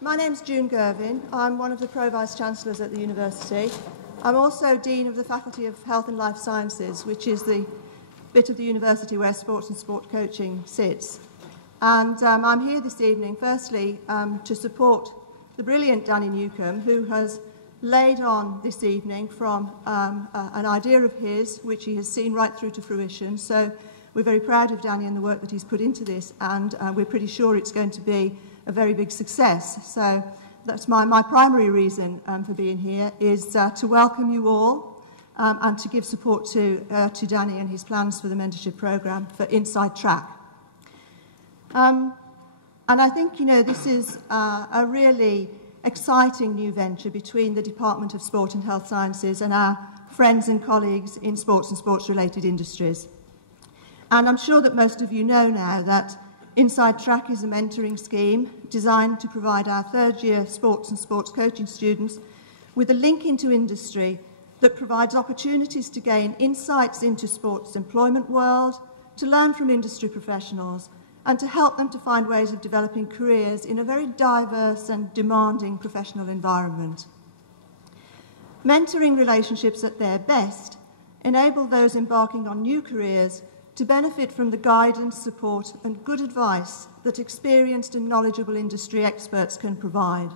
My name's June Gervin. I'm one of the Pro-Vice-Chancellors at the university. I'm also Dean of the Faculty of Health and Life Sciences, which is the bit of the university where sports and sport coaching sits. And I'm here this evening, firstly, to support the brilliant Danny Newcombe, who has laid on this evening from an idea of his, which he has seen right through to fruition. So we're very proud of Danny and the work that he's put into this, and we're pretty sure it's going to be a very big success. So that's my primary reason for being here, is to welcome you all and to give support to Danny and his plans for the mentorship programme for Inside Track. And I think, you know, this is a really exciting new venture between the Department of Sport and Health Sciences and our friends and colleagues in sports and sports-related industries. And I'm sure that most of you know now that Inside Track is a mentoring scheme designed to provide our third-year sports and sports coaching students with a link into industry that provides opportunities to gain insights into sports employment world, to learn from industry professionals, and to help them to find ways of developing careers in a very diverse and demanding professional environment. Mentoring relationships at their best enable those embarking on new careers to benefit from the guidance, support and good advice that experienced and knowledgeable industry experts can provide.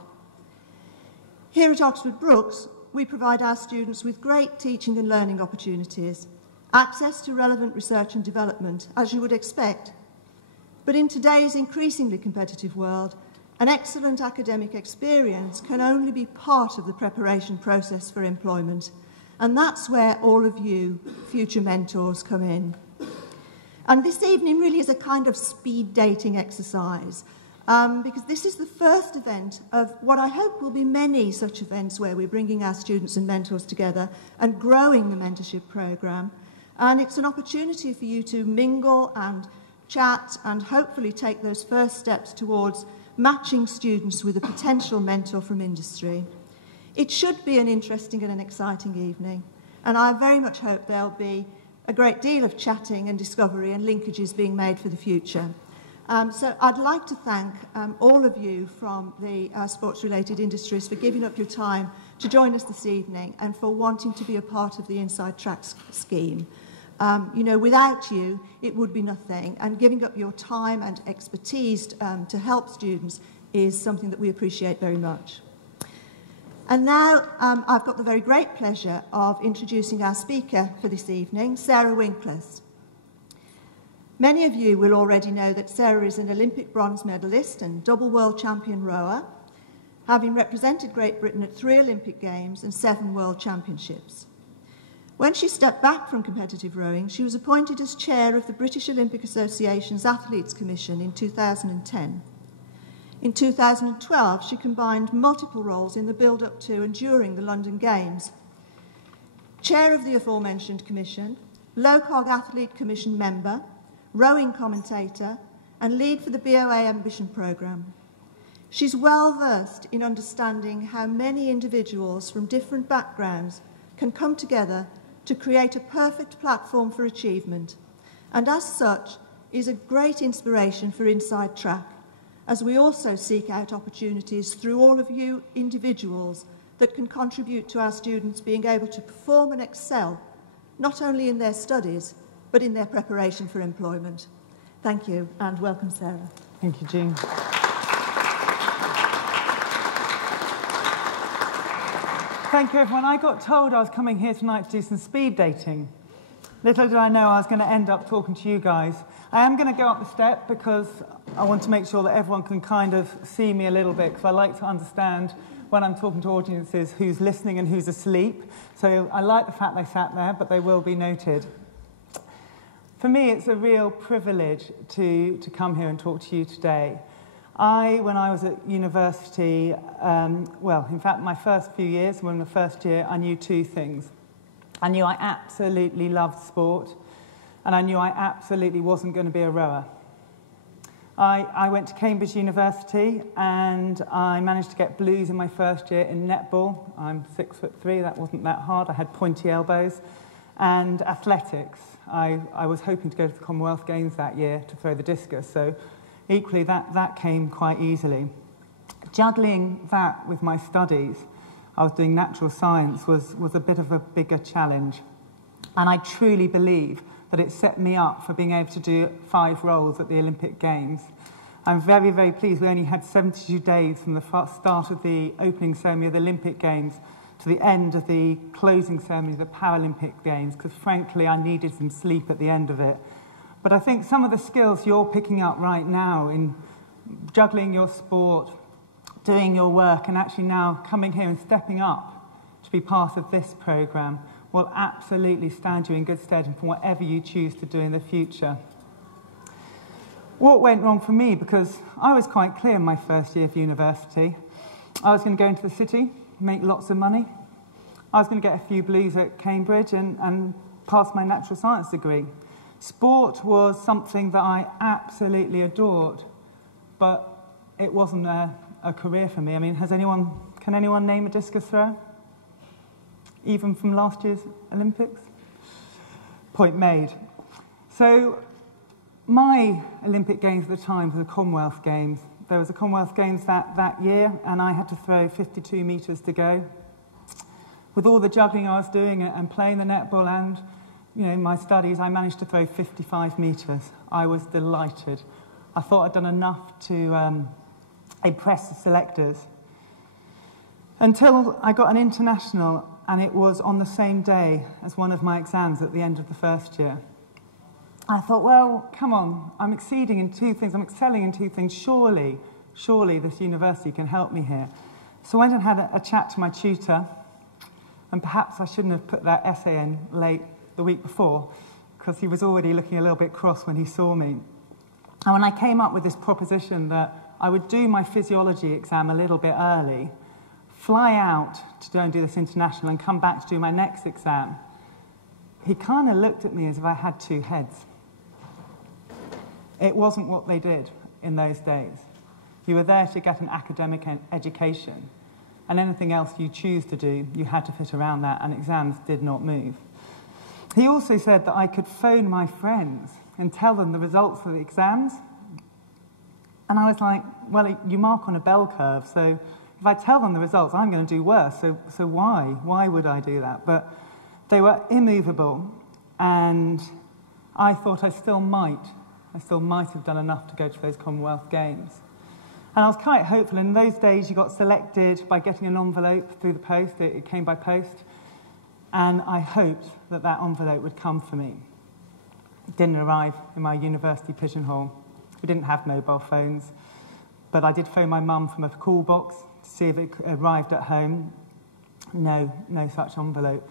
Here at Oxford Brookes, we provide our students with great teaching and learning opportunities, access to relevant research and development, as you would expect. But in today's increasingly competitive world, an excellent academic experience can only be part of the preparation process for employment, and that's where all of you, future mentors, come in. And this evening really is a kind of speed dating exercise, because this is the first event of what I hope will be many such events where we're bringing our students and mentors together and growing the mentorship programme. And it's an opportunity for you to mingle and chat and hopefully take those first steps towards matching students with a potential mentor from industry. It should be an interesting and an exciting evening, and I very much hope there'll be a great deal of chatting and discovery and linkages being made for the future. So I'd like to thank all of you from the sports-related industries for giving up your time to join us this evening and for wanting to be a part of the Inside Track scheme. You know, without you, it would be nothing, and giving up your time and expertise to help students is something that we appreciate very much. And now I've got the very great pleasure of introducing our speaker for this evening, Sarah Winkless. Many of you will already know that Sarah is an Olympic bronze medalist and double world champion rower, having represented Great Britain at 3 Olympic Games and 7 World Championships. When she stepped back from competitive rowing, she was appointed as chair of the British Olympic Association's Athletes Commission in 2010. In 2012, she combined multiple roles in the build-up to and during the London Games. Chair of the aforementioned commission, Low-Cog Athlete Commission member, rowing commentator, and lead for the BOA Ambition programme. She's well versed in understanding how many individuals from different backgrounds can come together to create a perfect platform for achievement, and as such is a great inspiration for Inside Track, as we also seek out opportunities through all of you individuals that can contribute to our students being able to perform and excel, not only in their studies, but in their preparation for employment. Thank you, and welcome, Sarah. Thank you, Jean. Thank you, everyone. I got told I was coming here tonight to do some speed dating. Little did I know I was going to end up talking to you guys. I am going to go up the step because I want to make sure that everyone can kind of see me a little bit, because I like to understand when I'm talking to audiences who's listening and who's asleep. So I like the fact they sat there, but they will be noted. For me, it's a real privilege to come here and talk to you today. When I was at university, well, in fact, my first few years, when the first year, I knew 2 things. I knew I absolutely loved sport, and I knew I absolutely wasn't going to be a rower. I went to Cambridge University, and I managed to get blues in my first year in netball. I'm 6'3", that wasn't that hard. I had pointy elbows. And athletics. I was hoping to go to the Commonwealth Games that year to throw the discus, so equally that came quite easily. Juggling that with my studies, I was doing natural science, was a bit of a bigger challenge. And I truly believe that it set me up for being able to do 5 roles at the Olympic Games. I'm very, very pleased. We only had 72 days from the start of the opening ceremony of the Olympic Games to the end of the closing ceremony of the Paralympic Games, because frankly, I needed some sleep at the end of it. But I think some of the skills you're picking up right now in juggling your sport, doing your work, and actually now coming here and stepping up to be part of this programme will absolutely stand you in good stead for whatever you choose to do in the future. What went wrong for me, because I was quite clear in my first year of university, I was going to go into the city, make lots of money. I was going to get a few blues at Cambridge and pass my natural science degree. Sport was something that I absolutely adored, but it wasn't a career for me. I mean, can anyone name a discus thrower? Even from last year's Olympics? Point made. So my Olympic Games at the time were the Commonwealth Games. There was a Commonwealth Games that year, and I had to throw 52 metres to go. With all the juggling I was doing and playing the netball and my studies, I managed to throw 55 metres. I was delighted. I thought I'd done enough to impress the selectors. Until I got an international, and it was on the same day as one of my exams at the end of the first year. I thought, well, come on, I'm excelling in 2 things. Surely this university can help me here. So I went and had a chat to my tutor, and perhaps I shouldn't have put that essay in late the week before, because he was already looking a little bit cross when he saw me. And when I came up with this proposition that I would do my physiology exam a little bit early, fly out to go and do this international and come back to do my next exam, he kind of looked at me as if I had 2 heads. It wasn't what they did in those days. You were there to get an academic education, and anything else you choose to do, you had to fit around that, and exams did not move. He also said that I could phone my friends and tell them the results of the exams. And I was like, well, you mark on a bell curve, so if I tell them the results, I'm going to do worse, so why? Why would I do that? But they were immovable, and I thought I still might have done enough to go to those Commonwealth Games. And I was quite hopeful. In those days, you got selected by getting an envelope through the post. It came by post. And I hoped that that envelope would come for me. It didn't arrive in my university pigeonhole. We didn't have mobile phones. But I did phone my mum from a call box to see if it arrived at home. No such envelope.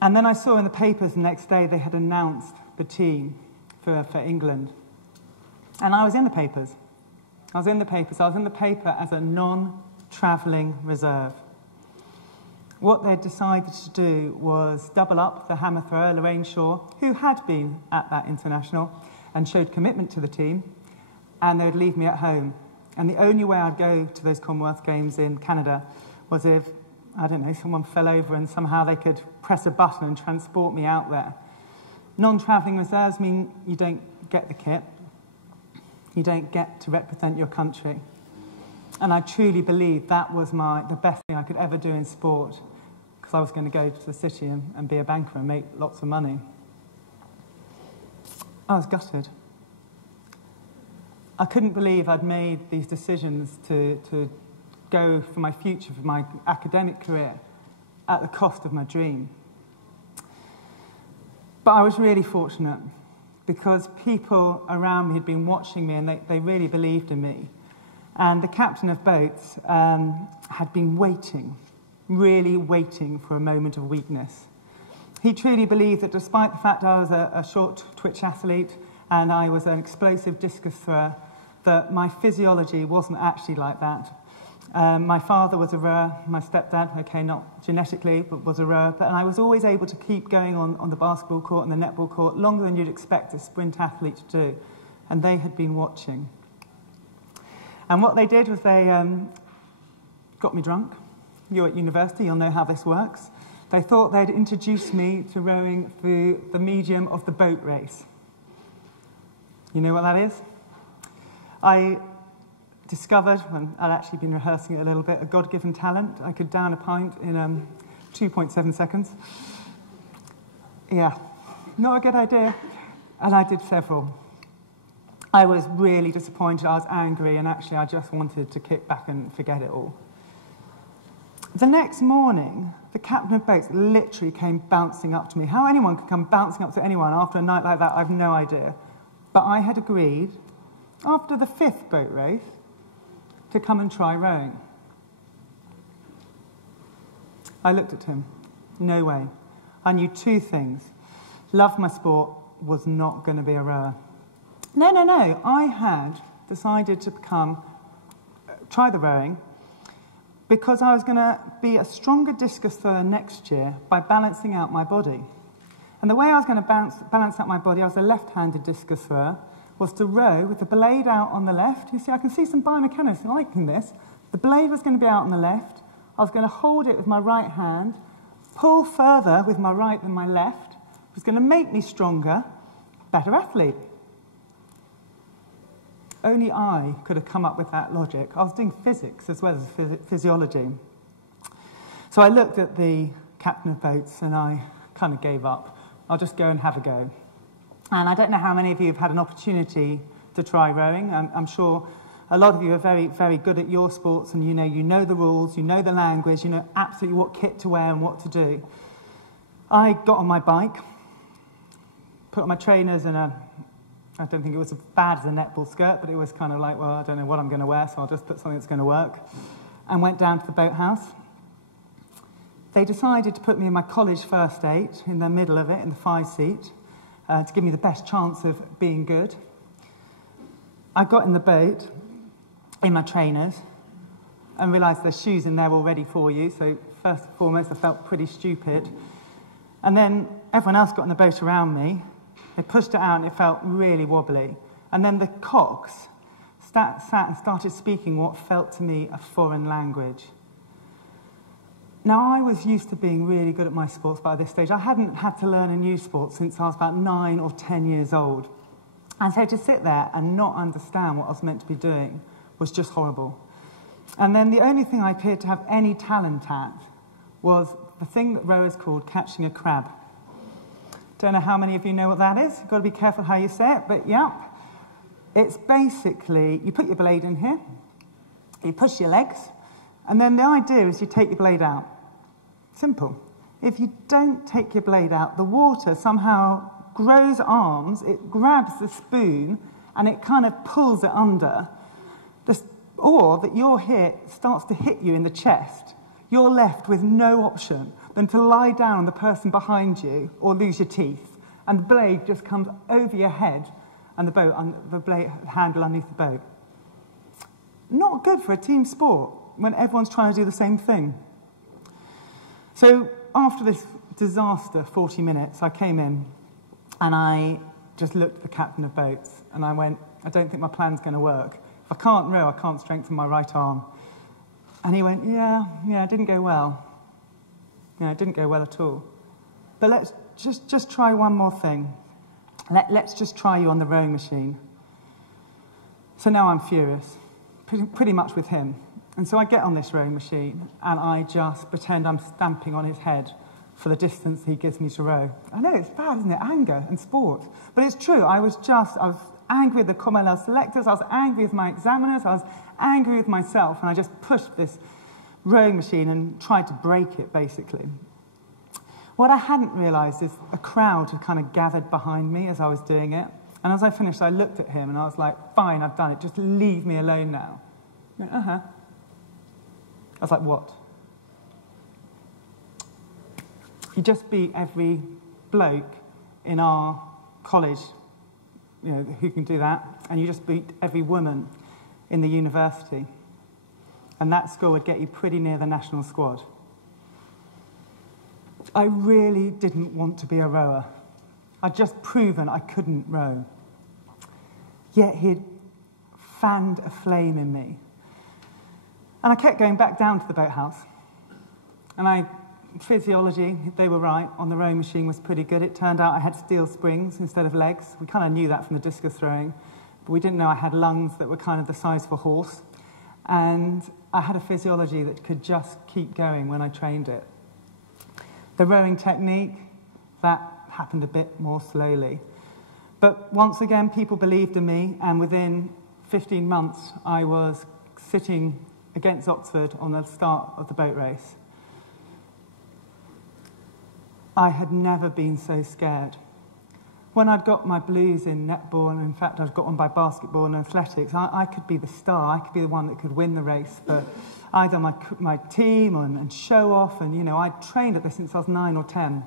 And then I saw in the papers the next day they had announced the team for England. And I was in the papers. I was in the paper as a non-travelling reserve. What they'd decided to do was double up the hammer thrower, Lorraine Shaw, who had been at that international and showed commitment to the team, and they would leave me at home. And the only way I'd go to those Commonwealth Games in Canada was if, I don't know, someone fell over and somehow they could press a button and transport me out there. Non-travelling reserves mean you don't get the kit. You don't get to represent your country. And I truly believe that was the best thing I could ever do in sport, because I was going to go to the city and be a banker and make lots of money. I was gutted. I couldn't believe I'd made these decisions to go for my future, for my academic career, at the cost of my dream. But I was really fortunate, because people around me had been watching me, and they really believed in me. And the captain of boats had been really waiting for a moment of weakness. He truly believed that despite the fact I was a short twitch athlete and I was an explosive discus thrower, that my physiology wasn't actually like that. My father was a rower, my stepdad, okay, not genetically, but was a rower, and I was always able to keep going on the basketball court and the netball court longer than you'd expect a sprint athlete to do, and they had been watching. And what they did was they got me drunk. You're at university, you'll know how this works. They thought they'd introduce me to rowing through the medium of the boat race. You know what that is? discovered, when I'd actually been rehearsing it a little bit, a God-given talent. I could down a pint in 2.7 seconds. Yeah, not a good idea. And I did several. I was really disappointed, I was angry, and actually I just wanted to kick back and forget it all. The next morning, the captain of boats literally came bouncing up to me. How anyone could come bouncing up to anyone after a night like that, I've no idea. But I had agreed, after the 5th boat race, to come and try rowing. I looked at him. No way. I knew 2 things. Loved my sport, was not going to be a rower. No. I had decided to try the rowing because I was going to be a stronger discus thrower next year by balancing out my body. And the way I was going to balance out my body, I was a left-handed discus thrower, was to row with the blade out on the left. You see, I can see some biomechanics liking this. The blade was going to be out on the left. I was going to hold it with my right hand, pull further with my right than my left. It was going to make me stronger, better athlete. Only I could have come up with that logic. I was doing physics as well as physiology. So I looked at the captain of boats and I kind of gave up. I'll just go and have a go. And I don't know how many of you have had an opportunity to try rowing. I'm sure a lot of you are very, very good at your sports, and you know the rules, you know the language, you know absolutely what kit to wear and what to do. I got on my bike, put on my trainers and I don't think it was as bad as a netball skirt, but it was kind of like, well, I don't know what I'm going to wear, so I'll just put something that's going to work. And went down to the boathouse. They decided to put me in my college first 8, in the middle of it, in the 5 seat, to give me the best chance of being good. I got in the boat, in my trainers, and realised there's shoes in there already for you, so first and foremost I felt pretty stupid. And then everyone else got in the boat around me. They pushed it out and it felt really wobbly. And then the cogs sat and started speaking what felt to me a foreign language. Now, I was used to being really good at my sports by this stage. I hadn't had to learn a new sport since I was about 9 or 10 years old. And so to sit there and not understand what I was meant to be doing was just horrible. And then the only thing I appeared to have any talent at was the thing that rowers called catching a crab. Don't know how many of you know what that is. You've got to be careful how you say it, but yeah. It's basically, you put your blade in here, you push your legs, and then the idea is you take your blade out. Simple. If you don't take your blade out, the water somehow grows arms, it grabs the spoon, and it kind of pulls it under. The oar that you're hit starts to hit you in the chest. You're left with no option than to lie down on the person behind you or lose your teeth. And the blade just comes over your head and the blade handle underneath the boat. Not good for a team sport when everyone's trying to do the same thing. So after this disaster, 40 minutes, I came in and I just looked at the captain of boats and I went, I don't think my plan's going to work. If I can't row, I can't strengthen my right arm. And he went, yeah, it didn't go well. Yeah, it didn't go well at all. But let's just try one more thing. Let's just try you on the rowing machine. So now I'm furious, pretty much with him. And so I get on this rowing machine and I just pretend I'm stamping on his head for the distance he gives me to row. I know, it's bad, isn't it? Anger and sport. But it's true, I was angry with the Commonwealth selectors, I was angry with my examiners, I was angry with myself, and I just pushed this rowing machine and tried to break it, basically. What I hadn't realised is a crowd had kind of gathered behind me as I was doing it, and as I finished, I looked at him and I was like, fine, I've done it, just leave me alone now. He went, I was like, what? You just beat every bloke in our college, who can do that, and you just beat every woman in the university. And that score would get you pretty near the national squad. I really didn't want to be a rower. I'd just proven I couldn't row. Yet he'd fanned a flame in me. And I kept going back down to the boathouse. And physiology, they were right, on the rowing machine was pretty good. It turned out I had steel springs instead of legs. We kind of knew that from the discus throwing, but we didn't know I had lungs that were kind of the size of a horse. and I had a physiology that could just keep going when I trained it. The rowing technique, that happened a bit more slowly. But once again, people believed in me, and within 15 months, I was sitting against Oxford on the start of the boat race. I had never been so scared. When I'd got my blues in netball, and in fact I'd got one by basketball and athletics, I could be the star. I could be the one that could win the race for either my team and show off. And, you know, I'd trained at this since I was 9 or 10.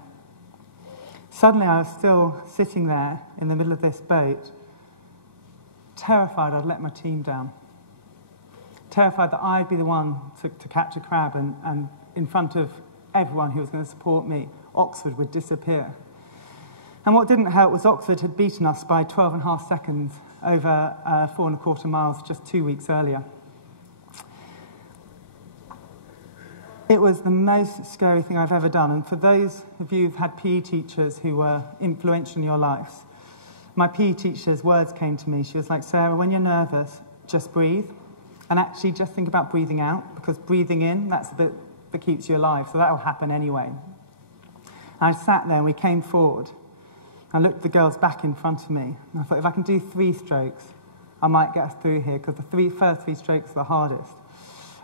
Suddenly I was still sitting there in the middle of this boat, terrified I'd let my team down. Terrified that I'd be the one to catch a crab, and in front of everyone who was going to support me, Oxford would disappear. And what didn't help was Oxford had beaten us by 12.5 seconds over 4.25 miles just 2 weeks earlier. It was the most scary thing I've ever done. And for those of you who've had PE teachers who were influential in your lives, my PE teacher's words came to me. She was like, Sarah, when you're nervous, just breathe. And actually just think about breathing out, because breathing in, that's the bit that keeps you alive. So that will happen anyway. And I sat there and we came forward. I looked the girls back in front of me, and I thought, if I can do 3 strokes, I might get us through here, because the first 3 strokes are the hardest.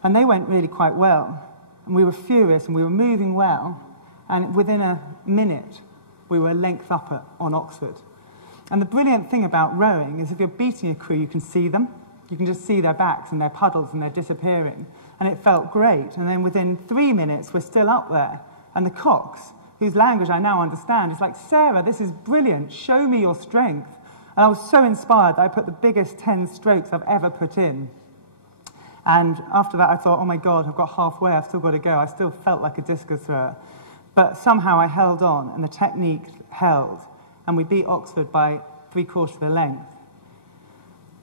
And they went really quite well, and we were furious, and we were moving well, and within a minute, we were a length up on Oxford. And the brilliant thing about rowing is if you're beating a crew, you can see them. You can just see their backs and their puddles, and they're disappearing. And it felt great. And then within 3 minutes, we're still up there, and the cocks, whose language I now understand, is like, Sarah, this is brilliant, show me your strength. And I was so inspired that I put the biggest 10 strokes I've ever put in. And after that I thought, oh my God, I've got halfway, I've still got to go. I still felt like a discus thrower. But somehow I held on, and the technique held, and we beat Oxford by 3/4 of the length.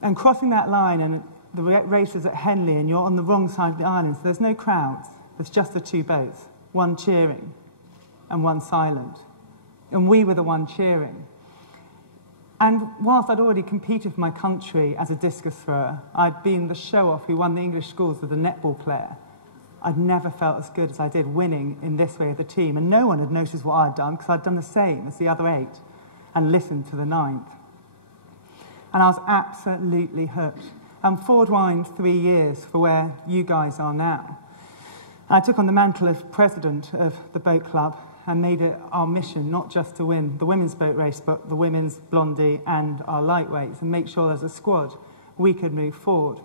And crossing that line, and the race is at Henley, and you're on the wrong side of the island, so there's no crowds, there's just the 2 boats, one cheering and one silent. And we were the one cheering. And whilst I'd already competed for my country as a discus thrower, I'd been the show-off who won the English schools with a netball player. I'd never felt as good as I did winning in this way with the team. And no one had noticed what I'd done, because I'd done the same as the other 8 and listened to the 9th. And I was absolutely hooked. And forward-wind 3 years for where you guys are now. I took on the mantle of president of the boat club and made it our mission not just to win the women's boat race, but the women's blondie and our lightweights, and make sure as a squad we could move forward.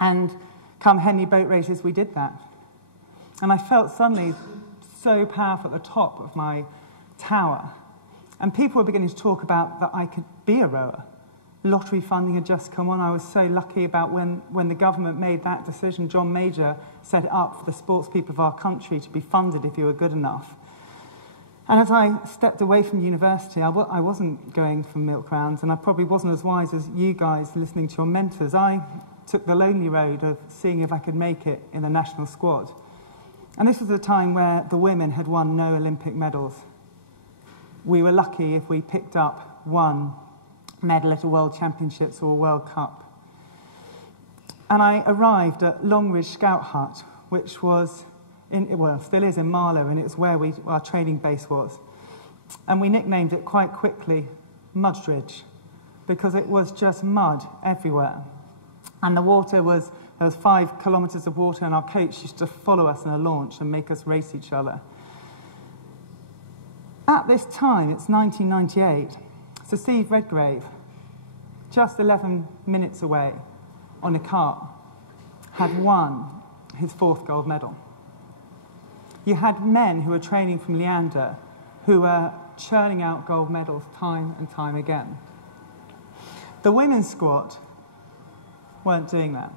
And come Henley boat races, we did that. And I felt suddenly so powerful at the top of my tower. And people were beginning to talk about that I could be a rower. Lottery funding had just come on. I was so lucky about when the government made that decision. John Major set it up for the sports people of our country to be funded if you were good enough. And as I stepped away from university, I wasn't going for milk rounds, and I probably wasn't as wise as you guys listening to your mentors. I took the lonely road of seeing if I could make it in the national squad. And this was a time where the women had won no Olympic medals. We were lucky if we picked up 1 medal at a World Championships or a World Cup. And I arrived at Longridge Scout Hut, which was still is in Marlow, and it was where our training base was. And we nicknamed it quite quickly Mudridge, because it was just mud everywhere. And the water there was 5 kilometres of water, and our coach used to follow us in a launch and make us race each other. At this time, it's 1998, Sir Steve Redgrave, just 11 minutes away on a cart, had won his 4th gold medal. You had men who were training from Leander who were churning out gold medals time and time again. The women's squad weren't doing that.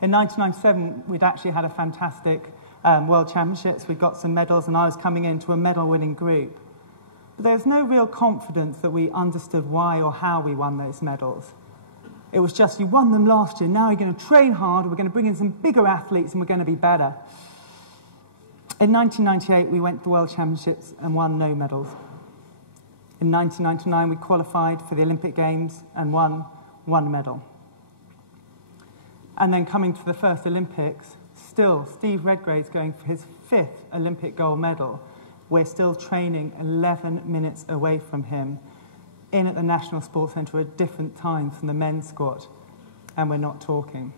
In 1997, we'd actually had a fantastic World Championships. We'd got some medals, and I was coming into a medal-winning group. But there was no real confidence that we understood why or how we won those medals. It was just, you won them last year, now you're going to train hard, we're going to bring in some bigger athletes, and we're going to be better. In 1998, we went to the World Championships and won no medals. In 1999, we qualified for the Olympic Games and won 1 medal. And then coming to the first Olympics, still Steve Redgrave's going for his 5th Olympic gold medal. We're still training 11 minutes away from him in at the National Sports Centre at different times from the men's squad, and we're not talking.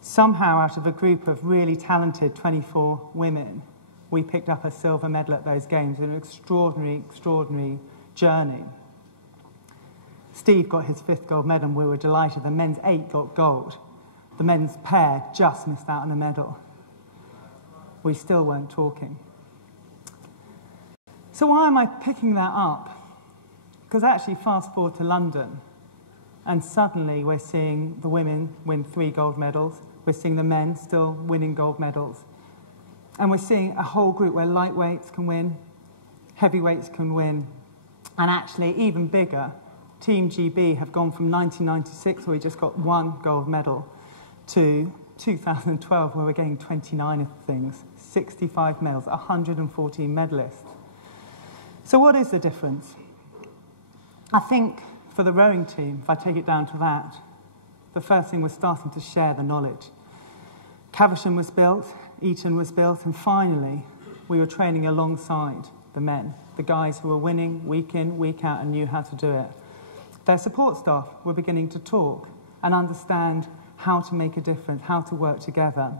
Somehow, out of a group of really talented 24 women, we picked up a silver medal at those games, an extraordinary, extraordinary journey. Steve got his 5th gold medal, and we were delighted. The men's 8 got gold. The men's pair just missed out on a medal. We still weren't talking. So why am I picking that up? Because actually, fast forward to London, and suddenly we're seeing the women win 3 gold medals. We're seeing the men still winning gold medals. And we're seeing a whole group where lightweights can win, heavyweights can win, and actually, even bigger, Team GB have gone from 1996, where we just got 1 gold medal, to 2012, where we're getting 29 of things, 65 medals, 114 medalists. So what is the difference? I think for the rowing team, if I take it down to that, the first thing was starting to share the knowledge. Caversham was built, Eton was built, and finally we were training alongside the men, the guys who were winning week in, week out and knew how to do it. Their support staff were beginning to talk and understand how to make a difference, how to work together.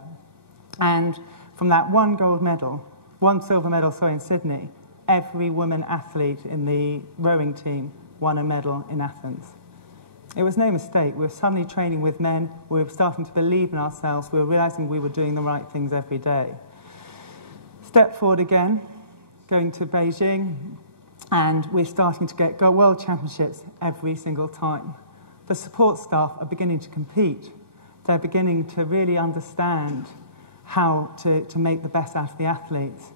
And from that 1 gold medal, 1 silver medal, in Sydney, every woman athlete in the rowing team won a medal in Athens. It was no mistake. We were suddenly training with men. We were starting to believe in ourselves. We were realizing we were doing the right things every day. Step forward again, going to Beijing, and we're starting to get world championships every single time. The support staff are beginning to compete. They're beginning to really understand how to make the best out of the athletes.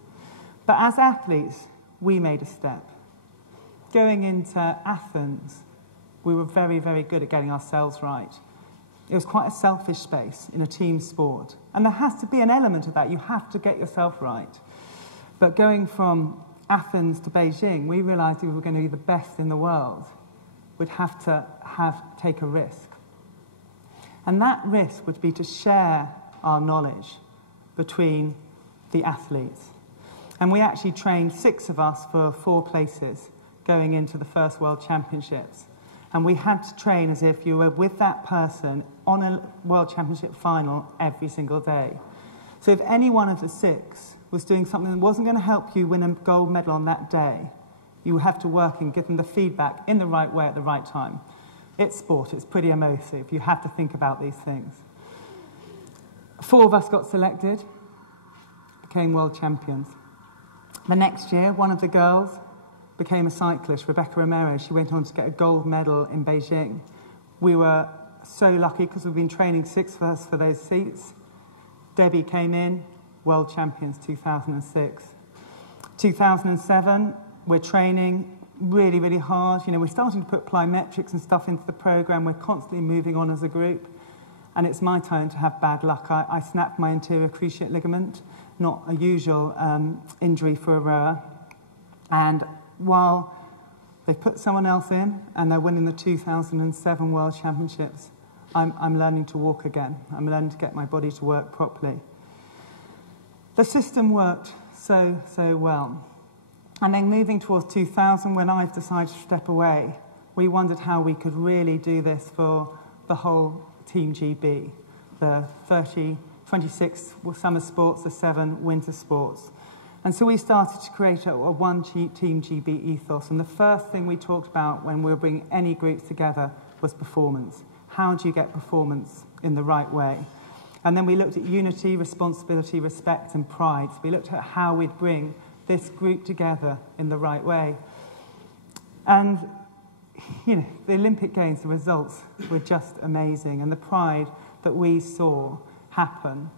But as athletes, we made a step. Going into Athens, we were very, very good at getting ourselves right. It was quite a selfish space in a team sport. And there has to be an element of that. You have to get yourself right. But going from Athens to Beijing, we realized if we were going to be the best in the world, we'd have to take a risk. And that risk would be to share our knowledge between the athletes. And we actually trained 6 of us for 4 places going into the first World Championships. And we had to train as if you were with that person on a World Championship final every single day. So if any one of the 6 was doing something that wasn't going to help you win a gold medal on that day, you have to work and give them the feedback in the right way at the right time. It's sport, it's pretty emotive. You have to think about these things. 4 of us got selected, became world champions. The next year, one of the girls became a cyclist, Rebecca Romero. She went on to get a gold medal in Beijing. We were so lucky because we've been training 6 of us for those seats. Debbie came in, world champions 2006. 2007, we're training really, really hard. You know, we're starting to put plyometrics and stuff into the program. We're constantly moving on as a group. And it's my turn to have bad luck. I snapped my anterior cruciate ligament, not a usual injury for a rower. And while they put someone else in and they're winning the 2007 World Championships, I'm learning to walk again. I'm learning to get my body to work properly. The system worked so well. And then moving towards 2000, when I've decided to step away, we wondered how we could really do this for the whole Team GB, the 26 summer sports, the 7 winter sports. And so we started to create a one Team GB ethos. And the first thing we talked about when we were bringing any groups together was performance. How do you get performance in the right way? And then we looked at unity, responsibility, respect, and pride. So we looked at how we'd bring this group together in the right way. And, you know, the Olympic Games, the results were just amazing. And the pride that we saw happen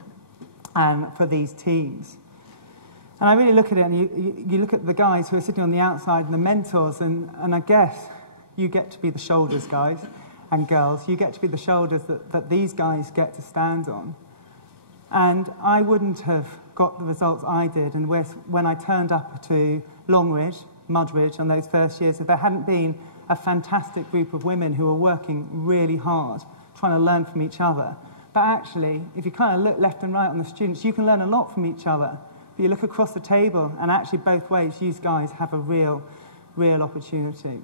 for these teams. And I really look at it, and you look at the guys who are sitting on the outside and the mentors, and I guess you get to be the shoulders, guys and girls. You get to be the shoulders that these guys get to stand on. And I wouldn't have got the results I did, and when I turned up to Longridge, Mudridge, on those first years, if there hadn't been a fantastic group of women who were working really hard, trying to learn from each other, But actually, if you kind of look left and right on the students, you can learn a lot from each other. But you look across the table, and actually both ways, you guys have a real opportunity.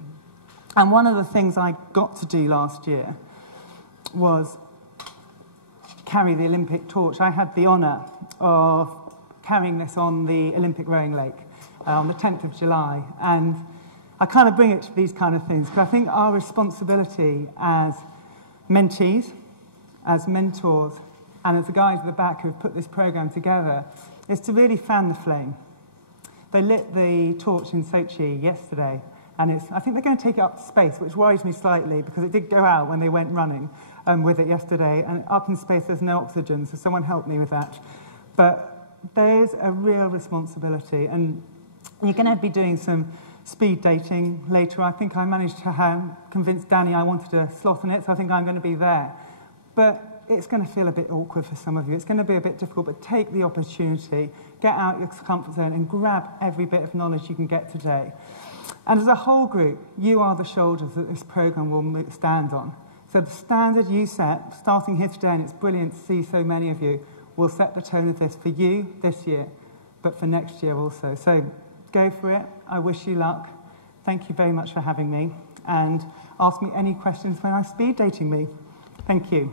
And one of the things I got to do last year was carry the Olympic torch. I had the honour of carrying this on the Olympic rowing lake on the 10th of July. And I kind of bring it to these kind of things, because I think our responsibility as mentees, as mentors, and as the guys at the back who have put this programme together, is to really fan the flame. They lit the torch in Sochi yesterday, and I think they're going to take it up to space, which worries me slightly, because it did go out when they went running with it yesterday, and up in space there's no oxygen, so someone help me with that. But there's a real responsibility, and you're going to be doing some speed dating later. I think I managed to convince Danny I wanted a slot in it, so I think I'm going to be there. But it's going to feel a bit awkward for some of you. It's going to be a bit difficult, but take the opportunity, get out your comfort zone and grab every bit of knowledge you can get today. And as a whole group, you are the shoulders that this programme will stand on. So the standard you set, starting here today, and it's brilliant to see so many of you, will set the tone of this for you this year, but for next year also. So go for it. I wish you luck. Thank you very much for having me. And ask me any questions when I'm speed dating me. Thank you.